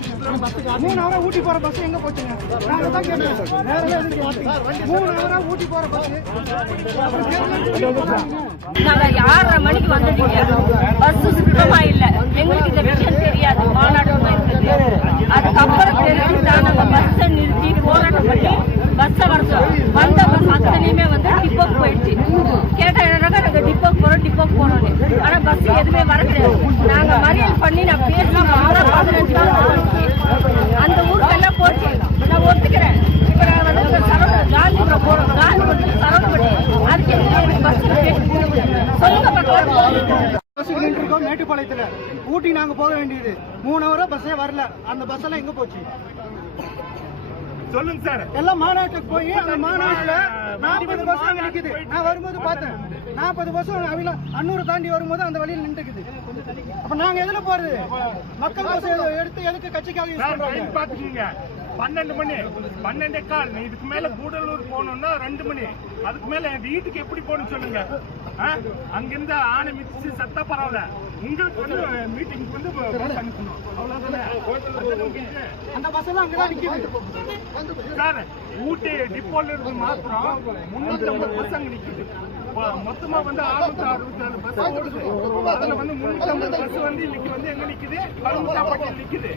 3 ஹவரா ஊட்டி போற பஸ் எங்க போச்சுங்க? நாங்க தான் கேட்டோம். வேறவே எதுக்கு வார்த்தை? 3 ஹவரா ஊட்டி போற பஸ் நாங்க 6:30 மணிக்கு வந்துட்டீங்க. பஸ் சுத்தமா இல்ல. எங்களுக்கு இந்த விஷயம் தெரியாது. மாநாடு இருக்குது. அதுக்கப்புறம் தெரிஞ்சுதான் நாங்க பஸ்ஸை நிறுத்தி போராட்டம் பண்ணி பஸ்ஸை வந்த பஸ் அத்தனையுமே வந்து டிப்போக்கு போயிடுச்சு. கேட்டா என்னன்னா நாங்க டிப்போக்கு போறோம். ஆனா பஸ் எதுவுமே வர கிடையாது. நாங்க மறியல் பண்ணி நான் பேசி 15 நாள் அந்த ஊருக்கு எல்லாம் போச்சு. நான் ஒத்துக்கிறேன். இப்ப நாங்க வந்து காந்திபுரம் போறோம். காந்திபுரத்துக்கு சரவணப்பட்டி அதுக்கு எனக்கு பஸ் சொல்லுங்க பக்கம் மேட்டுப்பாளையத்துல ஊட்டி நாங்க போக வேண்டியது 3 ஹவரா பஸ்ஸே வரல. அந்த பஸ் எல்லாம் எங்க போச்சு சொல்லுங்க சார். எல்லாம் மாநாட்டுக்கு போய் அந்த மாநாட்டுல 40 பஸ் அங்க நிக்குது. நான் வரும்போது பார்த்தேன் 40 பஸ் அன்னூர் தாண்டி வரும்போது அந்த வழியில் நின்றுக்குது. அப்ப நாங்க எதுல போறது? மக்கள் பஸ் எடுத்து எதுக்கு கட்சிக்காக யூஸ் பண்றாங்க? பாத்துக்கீங்க 12 மணி 12:15. இதுக்கு மேல கூடலூர் போகணும்னா 2 மணி. அதுக்கு மேல வீட்டுக்கு எப்படி போகணும் சொல்லுங்க. அங்கிருந்து ஆணை மிதிச்சு செத்தா பரவாயில்ல. உங்களுக்கு வந்து மீட்டிங் வந்து பஸ் அனுப்பணும். அவ்வளவுதானே. அந்த பஸ் எல்லாம் அங்கதான் நிக்குது சார். ஊட்டி டிப்போல இருந்து மாத்திரம் 350 பஸ் அங்க நிக்குது. மொத்தமா வந்து 667 பஸ் ஓடுது. அதுல வந்து 350 பஸ் வந்து இன்னைக்கு வந்து எங்க நிக்குது? கரும்புத்தாப்பட்டியில் நிக்குது.